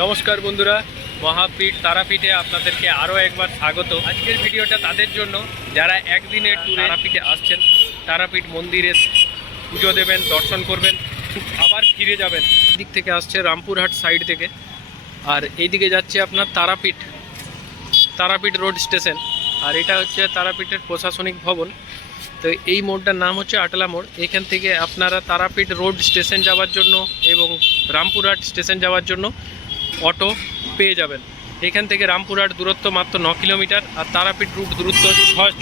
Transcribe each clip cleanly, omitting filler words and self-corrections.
নমস্কার বন্ধুরা, মহাপীঠ তারাপীঠে আপনাদেরকে আরও একবার স্বাগত। আজকের ভিডিওটা তাদের জন্য যারা একদিনের ট্যুরে তারাপীঠে আসছেন, তারাপীঠ মন্দিরে পুজো দেবেন, দর্শন করবেন, আবার ফিরে যাবেন। দিক থেকে আসছে রামপুরহাট সাইড থেকে, আর এইদিকে যাচ্ছে আপনার তারাপীঠ রোড স্টেশন। আর এটা হচ্ছে তারাপীঠের প্রশাসনিক ভবন। তো এই মোড়টার নাম হচ্ছে আটলা মোড়। এখান থেকে আপনারা তারাপীঠ রোড স্টেশন যাওয়ার জন্য এবং রামপুরহাট স্টেশন যাওয়ার জন্য অটো পেয়ে যাবেন। এখান থেকে রামপুরহাট দূরত্ব মাত্র 9 কিলোমিটার, আর তারাপীঠ রুট দূরত্ব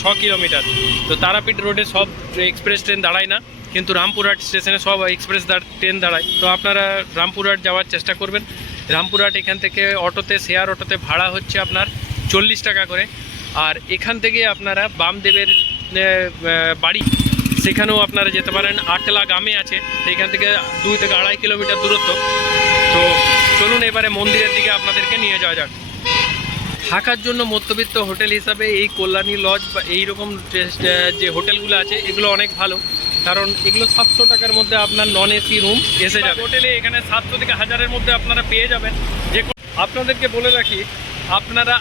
6 কিলোমিটার। তো তারাপীঠ রোডে সব এক্সপ্রেস ট্রেন দাঁড়ায় না, কিন্তু রামপুরহাট স্টেশনে সব এক্সপ্রেস ট্রেন দাঁড়ায়। তো আপনারা রামপুরহাট যাওয়ার চেষ্টা করবেন। রামপুরহাট এখান থেকে অটোতে, শেয়ার অটোতে ভাড়া হচ্ছে আপনার 40 টাকা করে। আর এখান থেকে আপনারা বামদেবের বাড়ি, সেখানেও আপনারা যেতে পারেন। আটলা গ্রামে আছে, এখান থেকে 2 থেকে 2.5 কিলোমিটার দূরত্ব। তো চলুন এবারে মন্দিরের দিকে আপনাদেরকে নিয়ে যাওয়া যাক। থাকার জন্য মধ্যবিত্ত হোটেল হিসাবে এই কল্যাণী লজ বা এইরকম যে হোটেলগুলো আছে, এগুলো অনেক ভালো, কারণ এগুলো 700 টাকার মধ্যে আপনার নন এসি রুম এসে যাবে। হোটেলে এখানে 700 থেকে 1000-এর মধ্যে আপনারা পেয়ে যাবেন। যে আপনাদেরকে বলে রাখি, আপনারা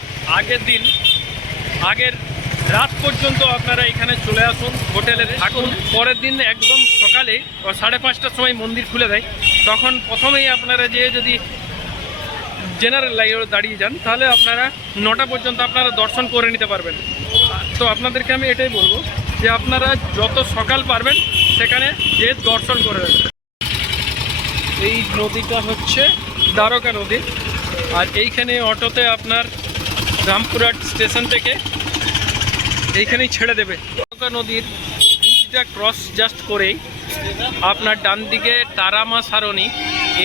আগের রাত পর্যন্ত আপনারা এখানে চলে আসুন, হোটেলে থাকুন। পরের দিন একদম সকালে 5:30টার সময় মন্দির খুলে দেয়। তখন প্রথমেই আপনারা যদি জেনারেল লাইনে দাঁড়িয়ে যান, তাহলে আপনারা 9টা পর্যন্ত আপনারা দর্শন করে নিতে পারবেন। তো আপনাদেরকে আমি এটাই বলবো যে আপনারা যত সকাল পারবেন সেখানে যে দর্শন করে নেবেন। এই নদীটা হচ্ছে দ্বারকা নদী, আর এইখানে অটোতে আপনার রামপুরহাট স্টেশন থেকে এইখানেই ছেড়ে দেবে। দ্বারকা নদীর ব্রিজটা ক্রস জাস্ট করেই আপনার ডান দিকে তারামা সারণী,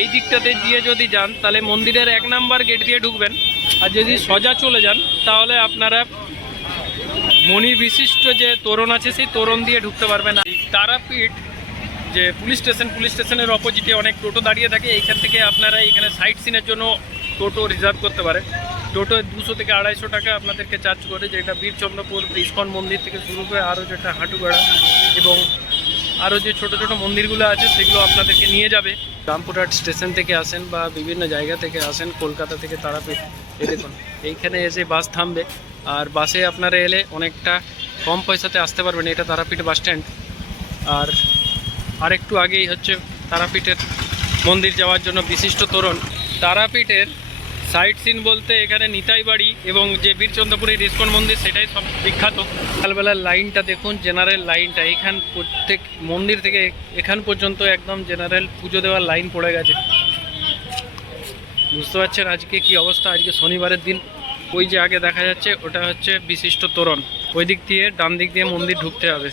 এই দিকটাতে দিয়ে যদি যান তাহলে মন্দিরের 1 নাম্বার গেট দিয়ে ঢুকবেন। আর যদি সোজা চলে যান তাহলে আপনারা মণি বিশিষ্ট যে তোরণ আছে, সেই তোরণ দিয়ে ঢুকতে পারবেন। তারাপীঠ যে পুলিশ স্টেশনের অপোজিটে অনেক টোটো দাঁড়িয়ে থাকে। এইখান থেকে আপনারা এখানে সাইট সিনের জন্য টোটো রিজার্ভ করতে পারেন। টোটো 200 থেকে 250 টাকা আপনাদেরকে চার্জ করে, যেটা বীরচন্দ্রপুর ইস্কন মন্দির থেকে শুরু করে আরও যেটা হাঁটুগাড়া এবং আরও যে ছোট ছোট মন্দিরগুলো আছে, সেগুলো আপনাদেরকে নিয়ে যাবে। রামপুরহাট স্টেশন থেকে আসেন বা বিভিন্ন জায়গা থেকে আসেন, কলকাতা থেকে তারাপীঠ, এই দেখুন এইখানে এসে বাস থামবে। আর বাসে আপনারা এলে অনেকটা কম পয়সাতে আসতে পারবেন। এটা তারাপীঠ বাস স্ট্যান্ড। আর একটু আগেই হচ্ছে তারাপীঠের মন্দির যাওয়ার জন্য বিশিষ্ট তোরণ। তারাপীঠের সাইট সিন বলতে এখানে নিতাই বাড়ি এবং যে বীরচন্দ্রপুরের ইস্কন মন্দির, সেটাই সব বিখ্যাত। সকালবেলার লাইনটা দেখুন, জেনারেল লাইনটা এইখান প্রত্যেক মন্দির থেকে এখান পর্যন্ত একদম জেনারেল পুজো দেওয়ার লাইন পড়ে গেছে। বুঝতে পারছেন আজকে কি অবস্থা। আজকে শনিবারের দিন। ওই যে আগে দেখা যাচ্ছে, ওটা হচ্ছে বিশিষ্ট তোরণ। ওই দিক দিয়ে ডান দিক দিয়ে মন্দির ঢুকতে হবে।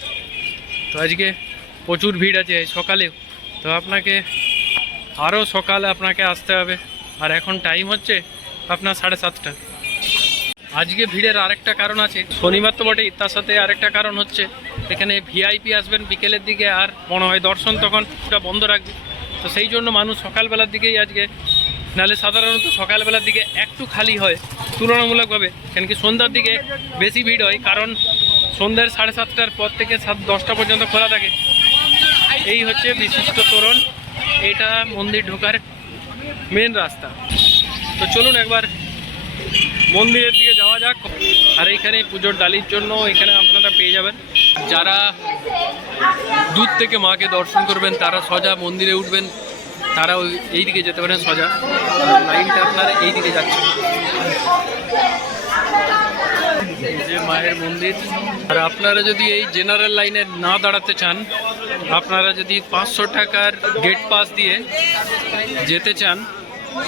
তো আজকে প্রচুর ভিড় আছে সকালেও। তো আপনাকে আরও সকালে আপনাকে আসতে হবে। আর এখন টাইম হচ্ছে আপনার 7:30। আজকে ভিড়ের আরেকটা কারণ আছে, শনিবার তো বটেই, তার সাথে আরেকটা কারণ হচ্ছে এখানে ভিআইপি আসবেন বিকেলের দিকে, আর মনে হয় দর্শন তখন ওটা বন্ধ রাখবে। তো সেই জন্য মানুষ সকালবেলার দিকেই আজকে, নাহলে সাধারণত সকালবেলার দিকে একটু খালি হয় তুলনামূলকভাবে। কেন কি সন্ধ্যার দিকে বেশি ভিড় হয়, কারণ সন্ধ্যার 7:30টার পর থেকে 10টা পর্যন্ত খোলা থাকে। এই হচ্ছে বিশিষ্ট তোরণ, এটা মন্দির ঢোকার মেন রাস্তা। তো চলুন একবার মন্দিরের দিকে যাওয়া যাক। আর এইখানে পুজোর ডালির জন্য এখানে আপনারা পেয়ে যাবেন। যারা দূর থেকে মাকে দর্শন করবেন, তারা সোজা মন্দিরে উঠবেন, তারা এই দিকে যেতে পারেন সোজা। লাইনটা আপনারা এই দিকে যাচ্ছে, যে মায়ের মন্দির। আর আপনারা যদি এই জেনারেল লাইনে না দাঁড়াতে চান, আপনারা যদি 500 টাকার গেট পাস দিয়ে যেতে চান,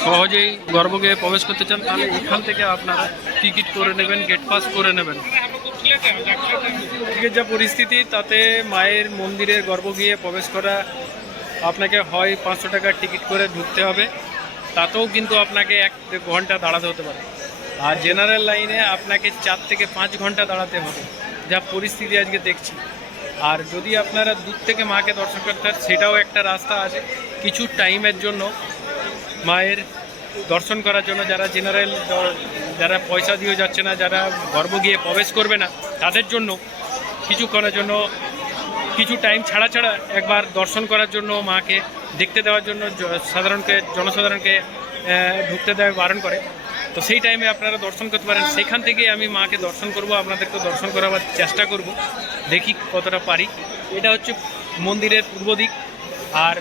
সহজেই গর্ভগৃহে প্রবেশ করতে চান, তাহলে এখান থেকে আপনারা টিকিট করে নেবেন, গেট পাস করে নেবেন। আজকের যা পরিস্থিতি, তাতে মায়ের মন্দিরের গর্ভগৃহে প্রবেশ করা আপনাকে হয় 500 টাকার টিকিট করে ঢুকতে হবে, তাতেও কিন্তু আপনাকে 1 ঘন্টা দাঁড়াতে হতে পারে। আর জেনারেল লাইনে আপনাকে 4 থেকে 5 ঘন্টা দাঁড়াতে হবে, যা পরিস্থিতি আজকে দেখছি। আর যদি আপনারা দূর থেকে মাকে দর্শন করতে চান, সেটাও একটা রাস্তা আছে কিছু টাইমের জন্য মায়ের দর্শন করার জন্য। যারা পয়সা দিয়ে যাচ্ছে না, যারা গর্ভগৃহে প্রবেশ করবে না, তাদের জন্য কিছুক্ষণের জন্য কিছু টাইম ছাড়া একবার দর্শন করার জন্য, মাকে দেখতে দেওয়ার জন্য জনসাধারণকে ঢুকতে দেয়, বারণ করে। তো সেই টাইমে আপনারা দর্শন করতে পারেন। সেখান থেকে আমি মাকে দর্শন করব, আপনাদেরকে দর্শন করাবার চেষ্টা করব, দেখি কতটা পারি। এটা হচ্ছে মন্দিরের পূর্ব দিক, আর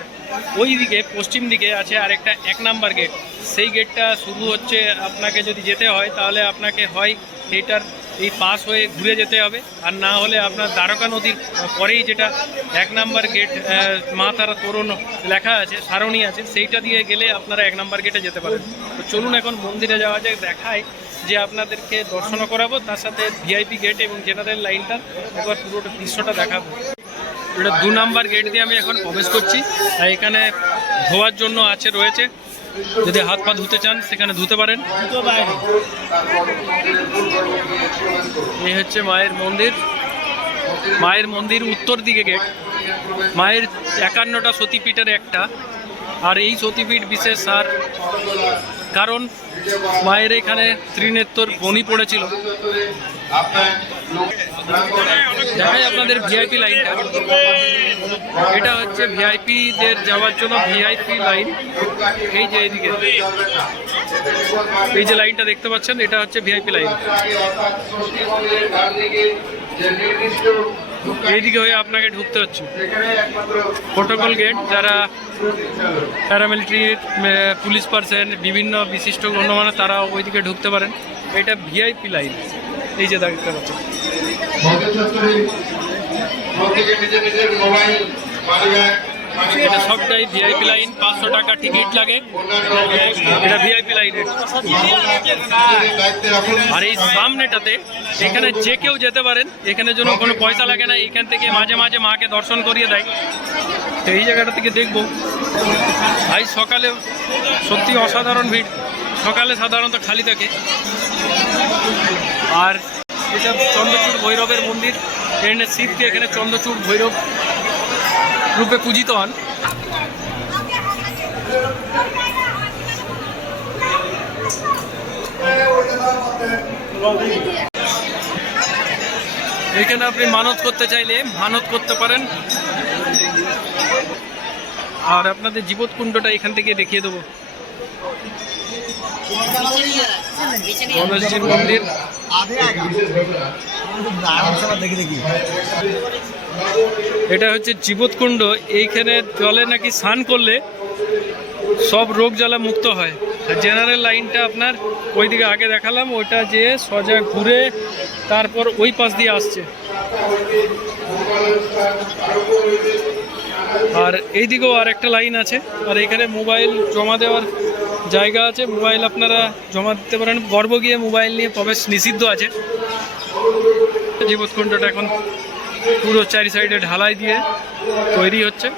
ওই দিকে পশ্চিম দিকে আছে আরেকটা 1 নাম্বার গেট। সেই গেটটা শুরু হচ্ছে, আপনাকে যদি যেতে হয় তাহলে আপনাকে হয় এইটার এই পাস হয়ে ঘুরে যেতে হবে, আর না হলে আপনার দ্বারকা নদীর পরেই যেটা 1 নাম্বার গেট, মা তারা তোরণ লেখা আছে, সারণী আছে, সেইটা দিয়ে গেলে আপনারা 1 নাম্বার গেটে যেতে পারেন। তো চলুন এখন মন্দিরে যাওয়া যায়, দেখায় যে আপনাদেরকে দর্শনও করাবো, তার সাথে ভিআইপি গেট এবং জেনারেল লাইনটা একবার পুরোটা দৃশ্যটা দেখাবো। এটা 2 নাম্বার গেট দিয়ে আমি এখন প্রবেশ করছি। আর এখানে ধোয়ার জন্য রয়েছে, যদি হাত পা ধুতে চান সেখানে ধুতে পারেন। এই হচ্ছে মায়ের মন্দির। মায়ের মন্দির উত্তর দিকে গেট। মায়ের 51টা সতীপীঠের একটা, আর এই সতীপীঠ বিশেষ আর কারণ মায়ের এখানে ত্রিনেত্রর বনি পড়েছিল। দেখাই আপনাদের ভিআইপি লাইনটা। এটা হচ্ছে ভিআইপিদের যাওয়ার জন্য ভিআইপি লাইন। এই যে এইদিকে এই যে লাইনটা দেখতে পাচ্ছেন, এটা হচ্ছে ভিআইপি লাইন। এইদিকে হয়ে আপনাকে ঢুকতে হচ্ছে। প্রোটোকল গেট, যারা প্যারামিলিটারি, পুলিশ পার্সন, বিভিন্ন বিশিষ্ট গণ্যমান্য তারা ওইদিকে ঢুকতে পারেন। এটা ভিআইপি লাইন, এই যে দেখতে পাচ্ছেন। এটা সবটাই ভিআইপি লাইন, 500 টাকা টিকিট লাগে। এটা ভিআইপি লাইনের। আর এই সামনেটাতে এখানে যে কেউ যেতে পারেন, এখানে জন্য কোনো পয়সা লাগে না। এখান থেকে মাঝে মাঝে মাকে দর্শন করিয়ে দেয়। তো এই জায়গাটা থেকে দেখবো। ভাই সকালে সত্যি অসাধারণ ভিড়, সকালে সাধারণত খালি থাকে। আর এটা চন্দ্রচূড় ভৈরবের মন্দির। এখানে শিবকে এখানে চন্দ্রচূড় ভৈরব রূপে পূজিত হন। এখানে আপনি মানত করতে চাইলে মানত করতে পারেন। আর আপনাদের জীবৎকুণ্ডটা এখান থেকে দেখিয়ে দেবো। গণেশজির মন্দির। এটা হচ্ছে জীবৎকুণ্ড। এইখানে জলে নাকি স্নান করলে সব রোগ জ্বালা মুক্ত হয়। আর জেনারেল লাইনটা আপনার ওইদিকে আগে দেখালাম, ওইটা যে সোজা ঘুরে তারপর ওই পাশ দিয়ে আসছে। আর এইদিকেও আর একটা লাইন আছে। আর এখানে মোবাইল জমা দেওয়ার জায়গা আছে, মোবাইল আপনারা জমা দিতে পারেন। গর্ভ গিয়ে মোবাইল নিয়ে প্রবেশ নিষিদ্ধ আছে। জীবৎকুণ্ডটা এখন পুরো 4 সাইডে ঢালাই দিয়ে তৈরি হচ্ছে।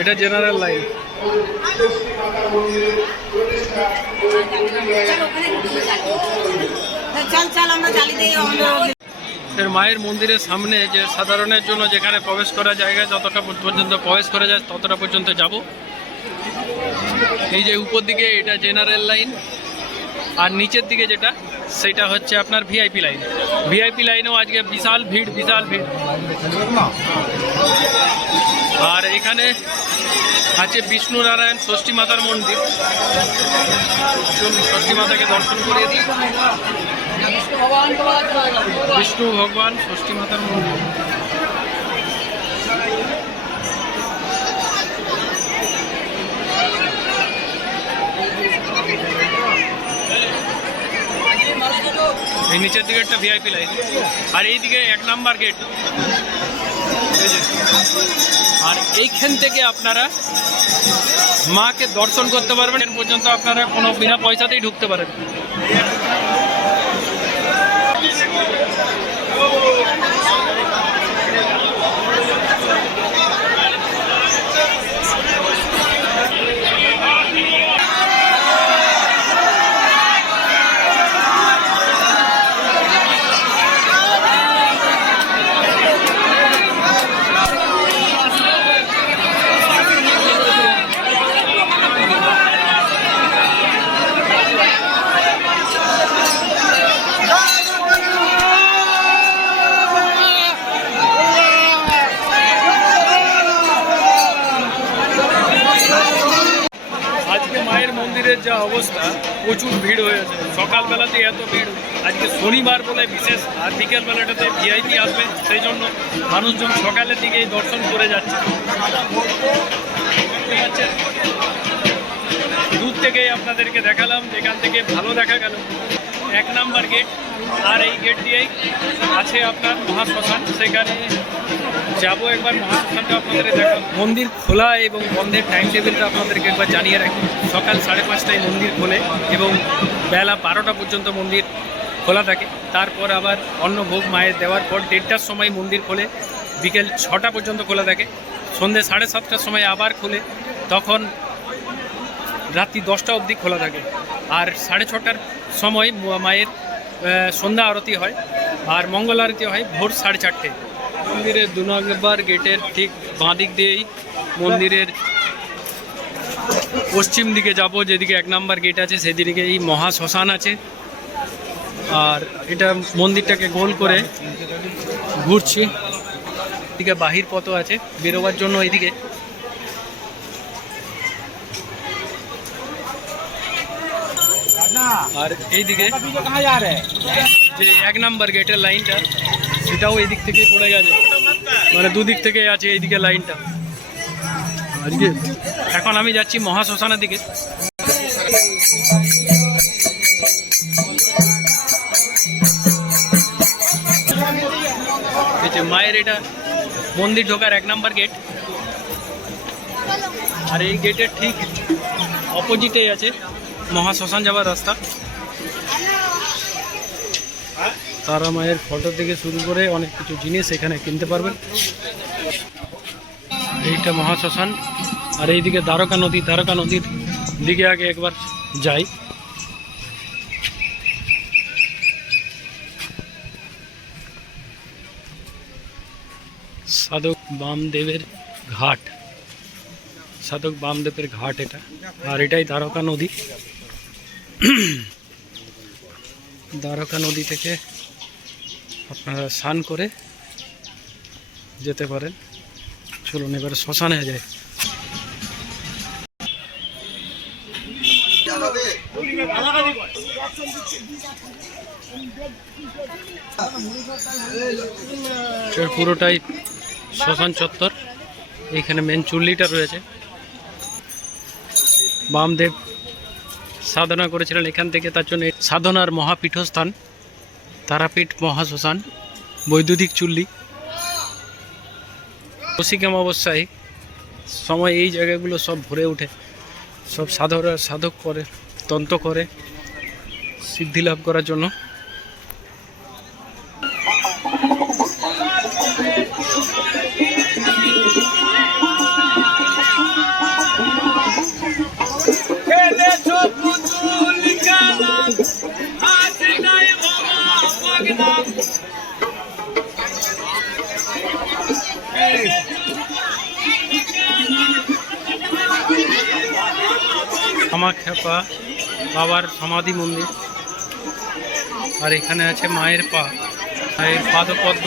এটা জেনারেল লাইন। মায়ের মন্দিরের সামনে যে সাধারণের জন্য যেখানে প্রবেশ করা জায়গা, যতটা পর্যন্ত প্রবেশ করা যায় ততটা পর্যন্ত যাব। এই যে উপর দিকে এটা জেনারেল লাইন, আর নিচের দিকে যেটা সেটা হচ্ছে আপনার ভিআইপি লাইন। ভিআইপি লাইনেও আজকে বিশাল ভিড়, বিশাল ভিড়। আর এখানে আছে বিষ্ণু নারায়ণ ষষ্ঠী মাতার মন্দির। ষষ্ঠী মাতাকে দর্শন করে দিই। বিষ্ণু ভগবান ষষ্ঠী মাতার মন্দির। এই নিচের দিকে একটা ভিআইপি লাইন, আর এইদিকে 1 নাম্বার গেট। আর এইখান থেকে আপনারা মাকে দর্শন করতে পারবেন। এর পর্যন্ত আপনারা কোনো বিনা পয়সাতেই ঢুকতে পারেন। আজকে মায়ের মন্দিরের যা অবস্থা, প্রচুর ভিড় হয়েছে। সকালবেলাতে এত ভিড়, আজকে শনিবার বলে বিশেষ, আর বিকেলবেলাটাতে ভিআইপি আসবে, সেই জন্য মানুষজন সকালের দিকেই দর্শন করে যাচ্ছে। দূর থেকেই আপনাদেরকে দেখালাম, যেখান থেকে ভালো দেখা গেল 1 নাম্বার গেট। আর এই গেট দিয়েই আছে আপনার মহাশ্মশান, সেখানে যাবো একবার। মহাশ্মশানটা আপনাদের দেখাবো। মন্দির খোলা এবং বন্ধের টাইম টেবিলটা আপনাদেরকে একবার জানিয়ে রাখি। সকাল 5:30টায় মন্দির খোলে এবং বেলা 12টা পর্যন্ত মন্দির খোলা থাকে। তারপর আবার অন্নভোগ মায়ের দেওয়ার পর 1:30টার সময় মন্দির খোলে, বিকেল 6টা পর্যন্ত খোলা থাকে। সন্ধ্যে 7:30টার সময় আবার খোলে, তখন রাত্রি 10টা অবধি খোলা থাকে। আর 6:30টার সময় মায়ের সন্ধ্যা আরতি হয়, আর মঙ্গল আরতি হয় ভোর 4:30টায়। মন্দিরের 2 নম্বর গেটের ঠিক বাঁ দিক দিয়েই মন্দিরের পশ্চিম দিকে যাব, যেদিকে 1 নাম্বার গেট আছে সেদিকে এই মহাশ্মশান আছে। আর এটা মন্দিরটাকে গোল করে ঘুরছি। এদিকে বাহির পথ আছে বেরোবার জন্য, এইদিকে আর এইদিকে যে 1 নাম্বার গেটের লাইনটা, সেটাও এই দিক থেকে পড়ে গেছে, মানে দুদিক থেকে আছে এইদিকে লাইনটা। আজকে এখন আমি যাচ্ছি মহাশ্মশানের দিকে। মায়ের এটা মন্দির ঢোকার 1 নাম্বার গেট, আর এই গেটের ঠিক অপোজিটেই আছে মহাশ্মশান যাওয়ার রাস্তা। তারা মায়ের ফটো থেকে শুরু করে অনেক কিছু জিনিস এখানে কিনতে পারবেন। এইটা মহাশ্মশান, আর এইদিকে দ্বারকা নদী। দ্বারকা নদীর দিকে আগে একবার যাই। সাধক বামদেবের ঘাট, সাধক বামদেবের ঘাট এটা, আর এটাই দ্বারকা নদী। দ্বারকা নদী থেকে আপনারা স্নান করে যেতে পারেন। চলুন এবার শ্মশানে যায়। পুরোটাই শ্মশান চত্বর। এইখানে মেন চুল্লিটা রয়েছে। বামদেব সাধনা করেছিলেন এখান থেকে, তার জন্য সাধনার মহাপীঠস্থান তারাপীঠ মহাশ্মশান। বৈদ্যুতিক চুল্লি। কৌশিক অমাবস্যায় সময় এই জায়গাগুলো সব ভরে ওঠে। সব সাধক করে, তন্ত্র করে সিদ্ধি লাভ করার জন্য। কামাখ্যা বাবার সমাধি মন্দির, আর এখানে আছে মায়ের পা, মায়ের পাদপদ্ম।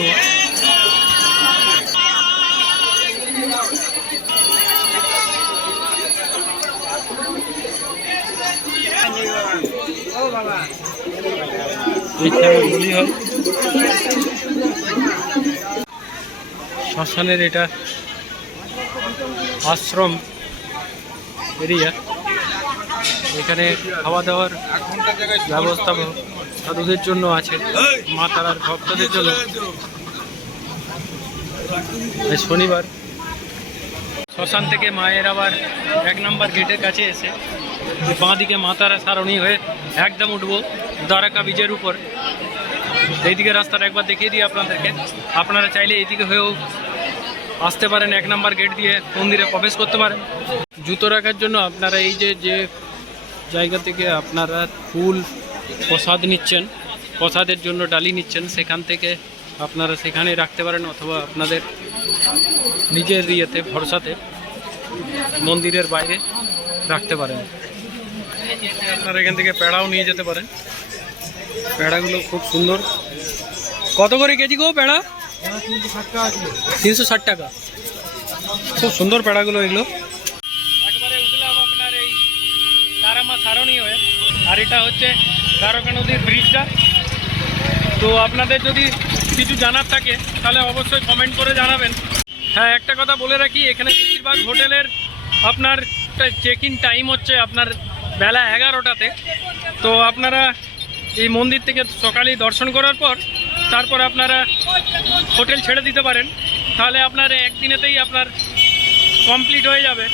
এইখানে বলি হয়। শ্মশানের এটা আশ্রম এরিয়া। এখানে খাওয়া দাওয়ার ব্যবস্থা সাধুদের জন্য আছে, মা তারার ভক্তদের জন্য। শনিবার শ্মশান থেকে মায়ের আবার 1 নাম্বার গেটের কাছে এসে বাঁ দিকে মা তারা সারণী হয়ে একদম উঠবো দ্বারকা ব্রিজের উপর। এইদিকে রাস্তাটা একবার দেখিয়ে দিই আপনাদেরকে। আপনারা চাইলে এইদিকে হয়েও আসতে পারেন, 1 নাম্বার গেট দিয়ে মন্দিরে প্রবেশ করতে পারেন। জুতো রাখার জন্য আপনারা এই যে জায়গা থেকে আপনারা ফুল প্রসাদ নিচ্ছেন, প্রসাদের জন্য ডালি নিচ্ছেন, সেখান থেকে আপনারা সেখানে রাখতে পারেন, অথবা আপনাদের নিজের ইয়েতে ভরসাতে মন্দিরের বাইরে রাখতে পারেন। আপনারা এখান থেকে পেড়াও নিয়ে যেতে পারেন। পেড়াগুলো খুব সুন্দর। কত করে কেজি গো পেড়া? 360 টাকা। খুব সুন্দর পেড়াগুলো এগুলো। একবারে উঠলাম আপনার এই সারণী হয়ে। আর এটা হচ্ছে দ্বারকা নদীর ব্রিজটা। তো আপনাদের যদি কিছু জানার থাকে তাহলে অবশ্যই কমেন্ট করে জানাবেন। হ্যাঁ, একটা কথা বলে রাখি, এখানে বেশিরভাগ হোটেলের আপনার চেক ইন টাইম হচ্ছে আপনার বেলা 11টাতে। তো আপনারা এই মন্দির থেকে সকালেই দর্শন করার পর তারপর আপনারা হোটেল ছেড়ে দিতে পারেন, তাহলে আপনার একদিনেতেই আপনার কমপ্লিট হয়ে যাবে।